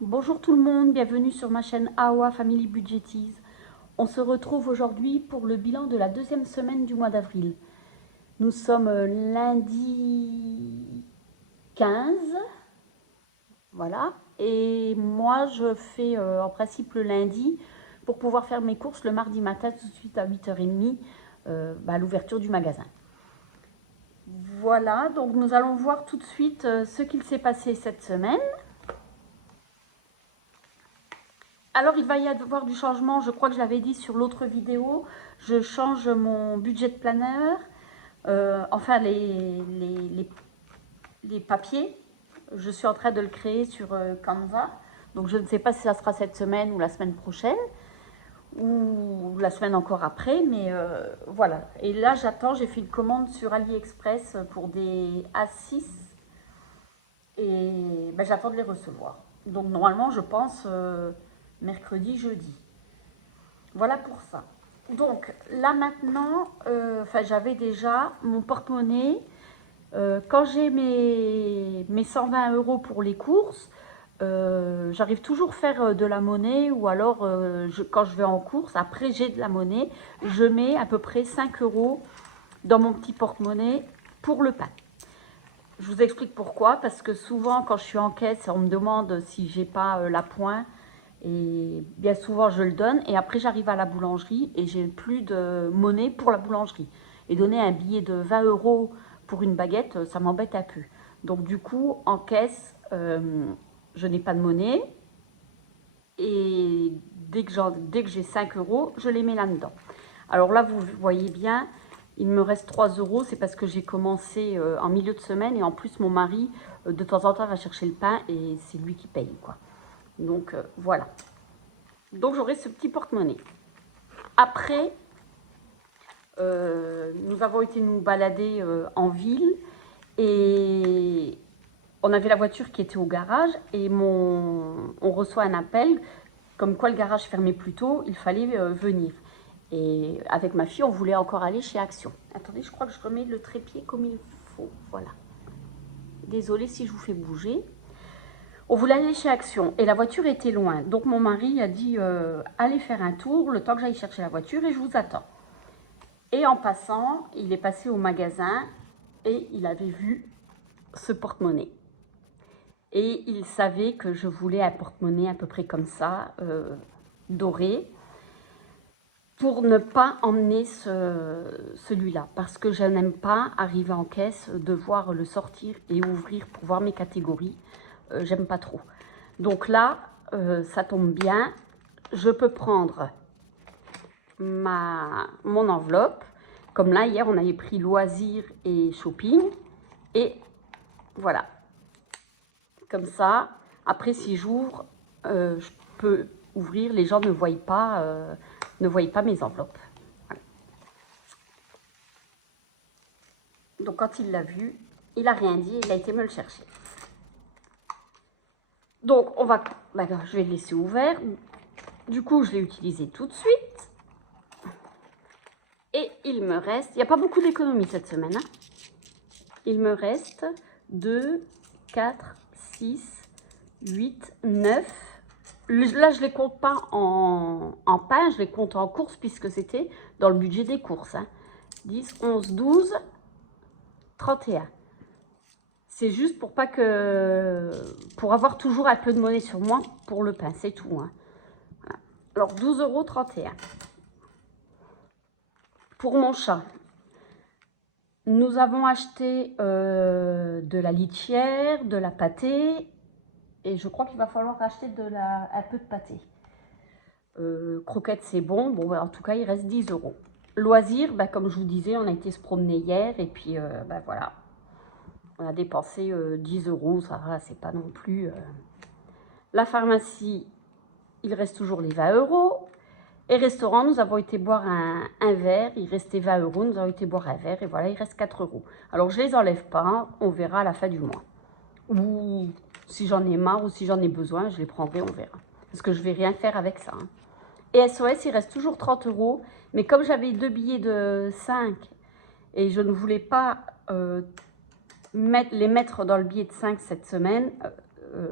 Bonjour tout le monde, bienvenue sur ma chaîne AOA Family Budgetiz. On se retrouve aujourd'hui pour le bilan de la deuxième semaine du mois d'avril. Nous sommes lundi 15, voilà, et moi je fais en principe le lundi pour pouvoir faire mes courses le mardi matin tout de suite à 8h30 à l'ouverture du magasin. Voilà, donc nous allons voir tout de suite ce qu'il s'est passé cette semaine. Alors, il va y avoir du changement, je crois que je l'avais dit sur l'autre vidéo. Je change mon budget de planner, enfin les papiers. Je suis en train de le créer sur Canva. Donc, je ne sais pas si ça sera cette semaine ou la semaine prochaine, ou la semaine encore après, mais voilà. Et là, j'attends, j'ai fait une commande sur AliExpress pour des A6, et ben, j'attends de les recevoir. Donc, normalement, je pense mercredi, jeudi. Voilà pour ça. Donc là maintenant, j'avais déjà mon porte-monnaie. Quand j'ai mes 120 € pour les courses, j'arrive toujours à faire de la monnaie ou alors quand je vais en course, après j'ai de la monnaie, je mets à peu près 5 € dans mon petit porte-monnaie pour le pain. Je vous explique pourquoi, parce que souvent quand je suis en caisse, on me demande si j'ai pas la pointe. Et bien souvent, je le donne. Et après, j'arrive à la boulangerie et j'ai plus de monnaie pour la boulangerie. Et donner un billet de 20 € pour une baguette, ça m'embête un peu. Donc, du coup, en caisse, je n'ai pas de monnaie. Et dès que j'ai 5 €, je les mets là-dedans. Alors là, vous voyez bien, il me reste 3 €. C'est parce que j'ai commencé en milieu de semaine. Et en plus, mon mari, de temps en temps, va chercher le pain et c'est lui qui paye, quoi. Donc, voilà. Donc, j'aurai ce petit porte-monnaie. Après, nous avons été nous balader en ville et on avait la voiture qui était au garage et on reçoit un appel comme quoi le garage fermait plus tôt, il fallait venir. Et avec ma fille, on voulait encore aller chez Action. Attendez, je crois que je remets le trépied comme il faut. Voilà. Désolée si je vous fais bouger. On voulait aller chez Action et la voiture était loin. Donc mon mari a dit allez faire un tour le temps que j'aille chercher la voiture et je vous attends. Et en passant, il est passé au magasin et il avait vu ce porte-monnaie. Et il savait que je voulais un porte-monnaie à peu près comme ça, doré, pour ne pas emmener celui-là. Parce que je n'aime pas arriver en caisse, devoir le sortir et ouvrir pour voir mes catégories. J'aime pas trop. Donc là, ça tombe bien. Je peux prendre mon enveloppe. Comme là, hier, on avait pris loisirs et shopping. Et voilà. Comme ça, après, si j'ouvre, je peux ouvrir. Les gens ne voient pas mes enveloppes. Voilà. Donc, quand il l'a vu, il n'a rien dit. Il a été me le chercher. Donc, je vais le laisser ouvert. Du coup, je l'ai utilisé tout de suite. Et il me reste, il n'y a pas beaucoup d'économies cette semaine. Hein. Il me reste 2, 4, 6, 8, 9. Là, je ne les compte pas en pain, je les compte en courses puisque c'était dans le budget des courses. Hein. 10, 11, 12, 31. C'est juste pour pas que... Pour avoir toujours un peu de monnaie sur moi pour le pain, c'est tout. Hein. Voilà. Alors, 12,31 €. Pour mon chat, nous avons acheté de la litière, de la pâtée, et je crois qu'il va falloir acheter un peu de pâtée. Croquettes, c'est bon. Bon, en tout cas, il reste 10 €. Loisirs, comme je vous disais, on a été se promener hier, et puis voilà. On a dépensé 10 €, ça va, c'est pas non plus... La pharmacie, il reste toujours les 20 €. Et restaurant, nous avons été boire un verre, il restait 20 €, nous avons été boire un verre et voilà, il reste 4 €. Alors, je ne les enlève pas, on verra à la fin du mois. Ou si j'en ai marre ou si j'en ai besoin, je les prendrai, on verra. Parce que je ne vais rien faire avec ça. Hein. Et SOS, il reste toujours 30 €, mais comme j'avais 2 billets de 5 et je ne voulais pas les mettre dans le billet de 5 cette semaine,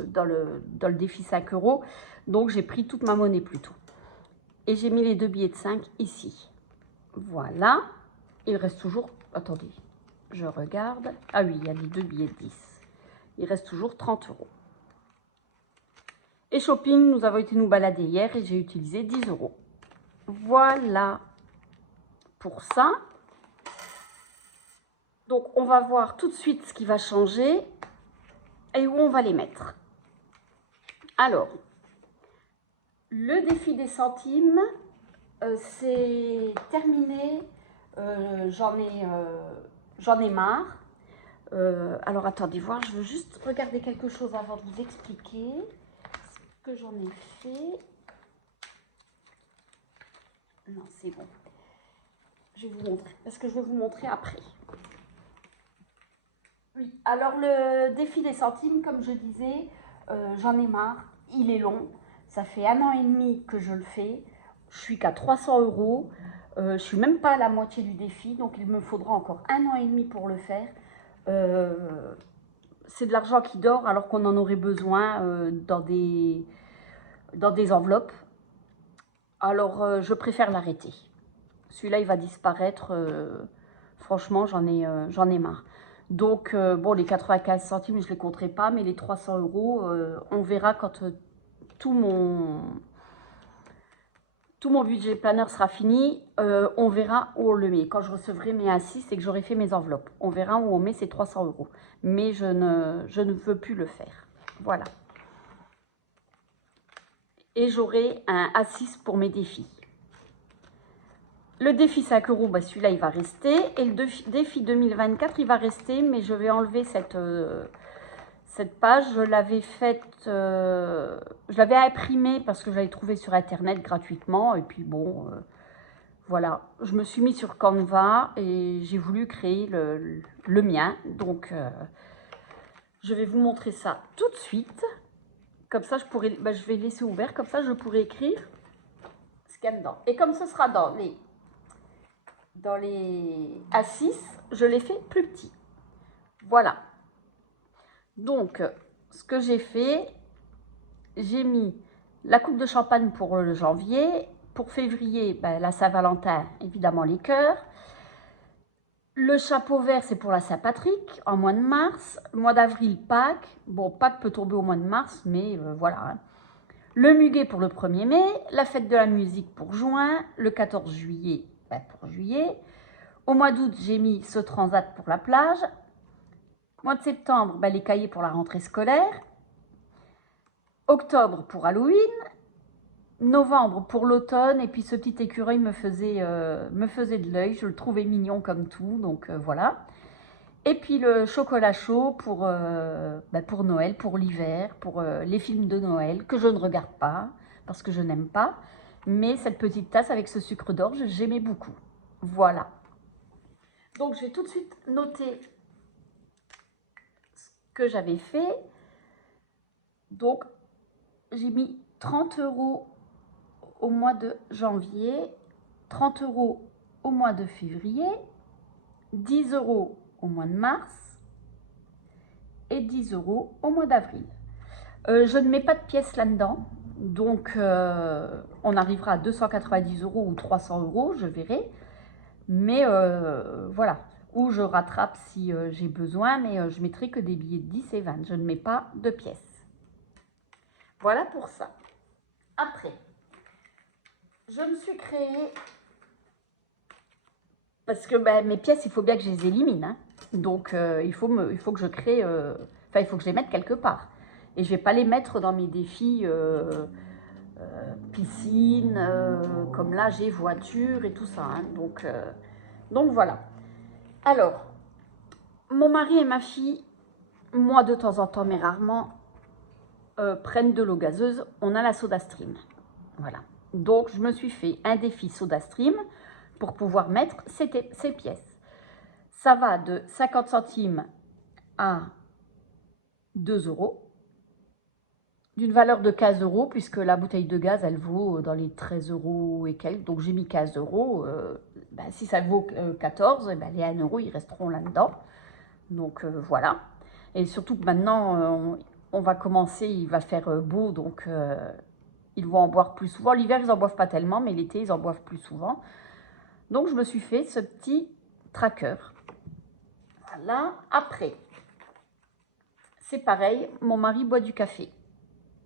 dans le défi 5 euros. Donc, j'ai pris toute ma monnaie plutôt. Et j'ai mis les 2 billets de 5 ici. Voilà. Il reste toujours... Attendez, je regarde. Ah oui, il y a les 2 billets de 10. Il reste toujours 30 euros. Et shopping, nous avons été nous balader hier et j'ai utilisé 10 euros. Voilà pour ça. Donc, on va voir tout de suite ce qui va changer et où on va les mettre. Alors, le défi des centimes, c'est terminé. J'en ai marre. Alors, attendez voir, je veux juste regarder quelque chose avant de vous expliquer ce que j'en ai fait. Non, c'est bon. Je vais vous montrer, parce que je vais vous montrer après. Oui, alors le défi des centimes, comme je disais, j'en ai marre, il est long. Ça fait 1 an et demi que je le fais. Je suis qu'à 300 euros. Je ne suis même pas à la moitié du défi, donc il me faudra encore 1 an et demi pour le faire. C'est de l'argent qui dort alors qu'on en aurait besoin dans des enveloppes. Alors, je préfère l'arrêter. Celui-là, il va disparaître. Franchement, j'en ai marre. Donc, bon, les 95 centimes, je ne les compterai pas, mais les 300 euros, on verra quand tout mon budget planeur sera fini. On verra où on le met. Quand je recevrai mes A6 et que j'aurai fait mes enveloppes, on verra où on met ces 300 euros. Mais je ne veux plus le faire. Voilà. Et j'aurai un A6 pour mes défis. Le défi 5 euros, bah celui-là, il va rester. Et le défi 2024, il va rester, mais je vais enlever cette page. Je l'avais faite, je l'avais imprimée parce que j'avais trouvé sur Internet gratuitement. Et puis bon, voilà. Je me suis mis sur Canva et j'ai voulu créer le mien. Donc, je vais vous montrer ça tout de suite. Comme ça, je vais laisser ouvert. Comme ça, je pourrai écrire ce qu'il y a dedans. Et comme ce sera dans les A6, je les fais plus petits. Voilà. Donc, ce que j'ai fait, j'ai mis la coupe de champagne pour le janvier. Pour février, ben, la Saint-Valentin, évidemment les cœurs. Le chapeau vert, c'est pour la Saint-Patrick, en mois de mars. Le mois d'avril, Pâques. Bon, Pâques peut tomber au mois de mars, mais voilà. Hein. Le muguet pour le 1er mai. La fête de la musique pour juin. Le 14 juillet, ben, pour juillet. Au mois d'août, j'ai mis ce transat pour la plage. Mois de septembre, ben, les cahiers pour la rentrée scolaire. Octobre pour Halloween. Novembre pour l'automne. Et puis ce petit écureuil me faisait de l'œil. Je le trouvais mignon comme tout. Donc voilà. Et puis le chocolat chaud pour Noël, pour l'hiver, pour les films de Noël que je ne regarde pas parce que je n'aime pas. Mais cette petite tasse avec ce sucre d'orge, j'aimais beaucoup. Voilà. Donc, je vais tout de suite noter ce que j'avais fait. Donc, j'ai mis 30 euros au mois de janvier, 30 euros au mois de février, 10 euros au mois de mars et 10 euros au mois d'avril. Je ne mets pas de pièces là-dedans. Donc, on arrivera à 290 euros ou 300 euros, je verrai. Mais voilà, ou je rattrape si j'ai besoin, mais je mettrai que des billets de 10 et 20. Je ne mets pas de pièces. Voilà pour ça. Après, je me suis créée, parce que ben, mes pièces, il faut bien que je les élimine. Hein. Donc, il faut que je crée, il faut que je les mette quelque part. Et je ne vais pas les mettre dans mes défis piscine, comme là, j'ai voiture et tout ça. Hein. Donc voilà. Alors, mon mari et ma fille, moi de temps en temps, mais rarement, prennent de l'eau gazeuse. On a la SodaStream. Voilà. Donc, je me suis fait un défi SodaStream pour pouvoir mettre ces pièces. Ça va de 50 centimes à 2 euros. D'une valeur de 15 euros, puisque la bouteille de gaz, elle vaut dans les 13 euros et quelques. Donc, j'ai mis 15 euros. Ben, si ça vaut 14, ben, les 1 euro, ils resteront là-dedans. Donc, voilà. Et surtout que maintenant, on va commencer, il va faire beau, donc ils vont en boire plus souvent. L'hiver, ils n'en boivent pas tellement, mais l'été, ils en boivent plus souvent. Donc, je me suis fait ce petit tracker. Voilà. Après, c'est pareil, mon mari boit du café.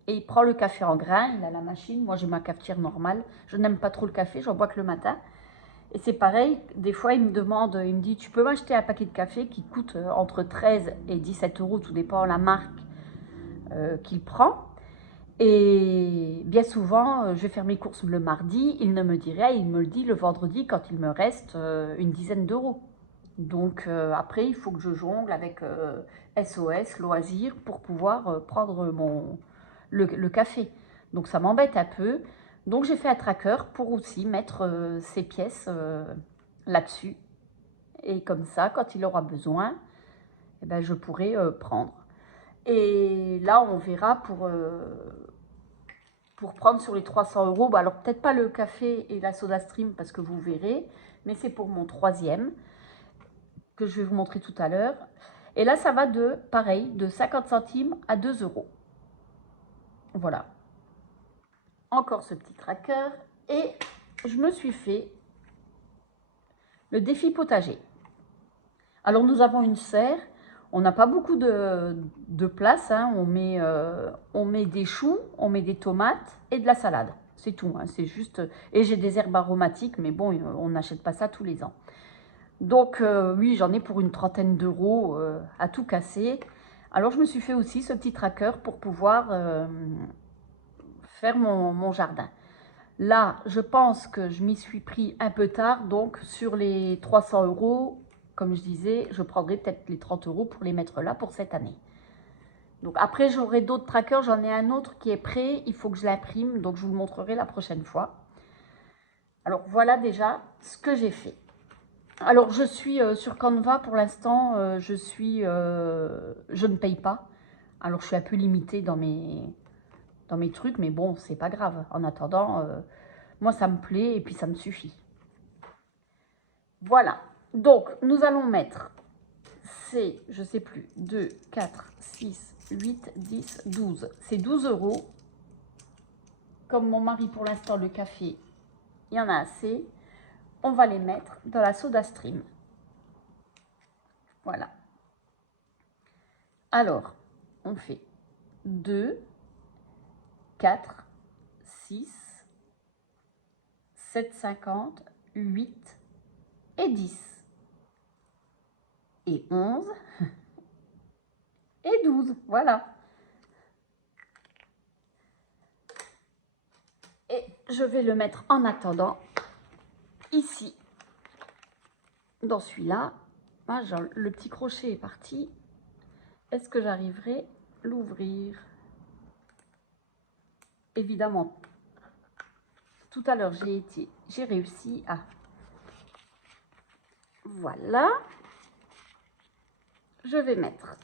Et il prend le café en grains, il a la machine. Moi, j'ai ma cafetière normale. Je n'aime pas trop le café, j'en bois que le matin. Et c'est pareil, des fois, il me demande, il me dit, tu peux m'acheter un paquet de café qui coûte entre 13 et 17 euros, tout dépend de la marque qu'il prend. Et bien souvent, je vais faire mes courses le mardi, il ne me dit rien, il me le dit le vendredi quand il me reste une dizaine d'euros. Donc après, il faut que je jongle avec SOS, loisirs, pour pouvoir prendre le café. Donc ça m'embête un peu. Donc j'ai fait un tracker pour aussi mettre ces pièces là-dessus. Et comme ça, quand il aura besoin, eh ben, je pourrai prendre. Et là, on verra pour prendre sur les 300 euros. Bah, alors peut-être pas le café et la soda stream parce que vous verrez, mais c'est pour mon troisième que je vais vous montrer tout à l'heure. Et là, ça va de, pareil, de 50 centimes à 2 euros. Voilà. Encore ce petit tracker. Et je me suis fait le défi potager. Alors, nous avons une serre. On n'a pas beaucoup de place. Hein. On met des choux, on met des tomates et de la salade. C'est tout. Hein. C'est juste... Et j'ai des herbes aromatiques, mais bon, on n'achète pas ça tous les ans. Donc, oui, j'en ai pour une trentaine d'euros à tout casser. Alors, je me suis fait aussi ce petit tracker pour pouvoir faire mon jardin. Là, je pense que je m'y suis pris un peu tard. Donc, sur les 300 euros, comme je disais, je prendrai peut-être les 30 euros pour les mettre là pour cette année. Donc, après, j'aurai d'autres trackers. J'en ai un autre qui est prêt. Il faut que je l'imprime. Donc, je vous le montrerai la prochaine fois. Alors, voilà déjà ce que j'ai fait. Alors, je suis sur Canva pour l'instant, je ne paye pas. Alors, je suis un peu limitée dans mes trucs, mais bon, c'est pas grave. En attendant, moi, ça me plaît et puis ça me suffit. Voilà. Donc, nous allons mettre, c'est, je sais plus, 2, 4, 6, 8, 10, 12. C'est 12 euros. Comme mon mari, pour l'instant, le café, il y en a assez. On va les mettre dans la soda stream. Voilà. Alors, on fait 2, 4, 6, 7,50, 8 et 10. Et 11 et 12. Voilà. Et je vais le mettre en attendant ici, dans celui-là. Ah, le petit crochet est parti. Est-ce que j'arriverai à l'ouvrir? Évidemment, tout à l'heure, j'ai réussi à... Voilà. Je vais mettre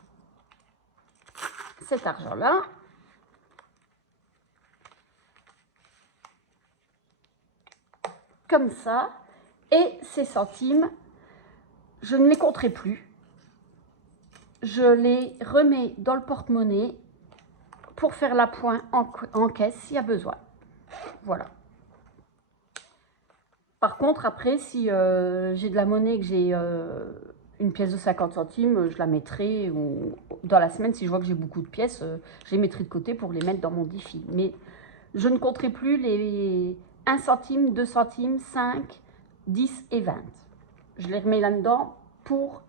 cet argent-là. Comme ça. Et ces centimes, je ne les compterai plus. Je les remets dans le porte-monnaie pour faire l'appoint en caisse s'il y a besoin. Voilà. Par contre, après, si j'ai de la monnaie et que j'ai une pièce de 50 centimes, je la mettrai, ou dans la semaine, si je vois que j'ai beaucoup de pièces, je les mettrai de côté pour les mettre dans mon défi. Mais je ne compterai plus les 1 centime, 2 centimes, 5, 10 et 20. Je les remets là-dedans pour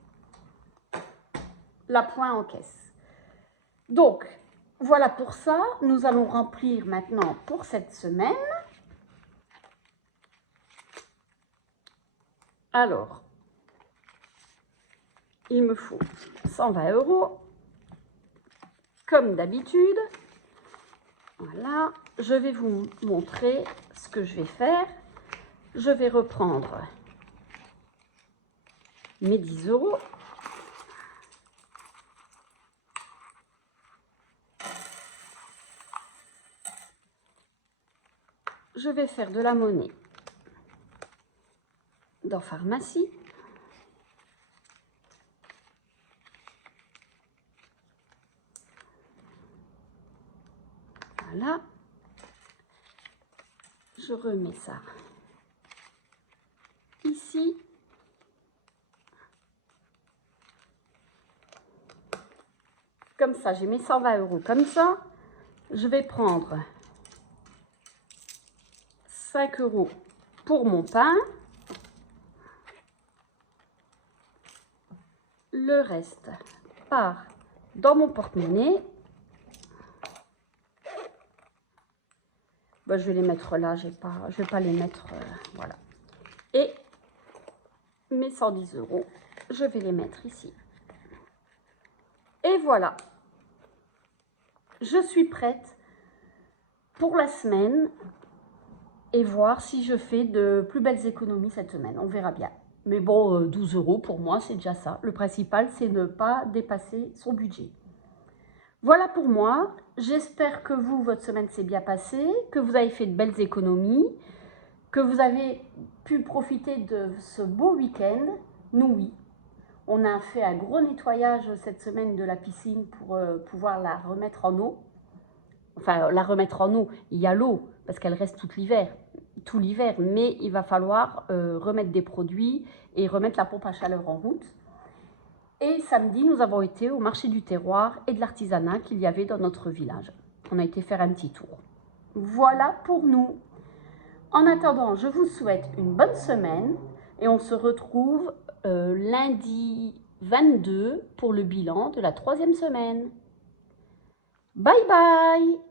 l'appoint en caisse. Donc, voilà pour ça. Nous allons remplir maintenant pour cette semaine. Alors, il me faut 120 euros, comme d'habitude. Voilà, je vais vous montrer ce que je vais faire. Je vais reprendre mes 10 euros. Je vais faire de la monnaie dans pharmacie. Voilà. Je remets ça ici. Comme ça, j'ai mes 120 € comme ça. Je vais prendre 5 € pour mon pain. Le reste part dans mon porte-monnaie. Ben, je vais les mettre là, je vais pas les mettre, voilà. Et mes 110 €, je vais les mettre ici. Et voilà, je suis prête pour la semaine et voir si je fais de plus belles économies cette semaine. On verra bien. Mais bon, 12 € pour moi, c'est déjà ça. Le principal, c'est ne pas dépasser son budget. Voilà pour moi. J'espère que vous, votre semaine s'est bien passée, que vous avez fait de belles économies, que vous avez pu profiter de ce beau week-end. Nous, oui. On a fait un gros nettoyage cette semaine de la piscine pour pouvoir la remettre en eau. Enfin, la remettre en eau, il y a l'eau, parce qu'elle reste tout l'hiver, mais il va falloir remettre des produits et remettre la pompe à chaleur en route. Et samedi, nous avons été au marché du terroir et de l'artisanat qu'il y avait dans notre village. On a été faire un petit tour. Voilà pour nous. En attendant, je vous souhaite une bonne semaine et on se retrouve lundi 22 pour le bilan de la 3e semaine. Bye bye!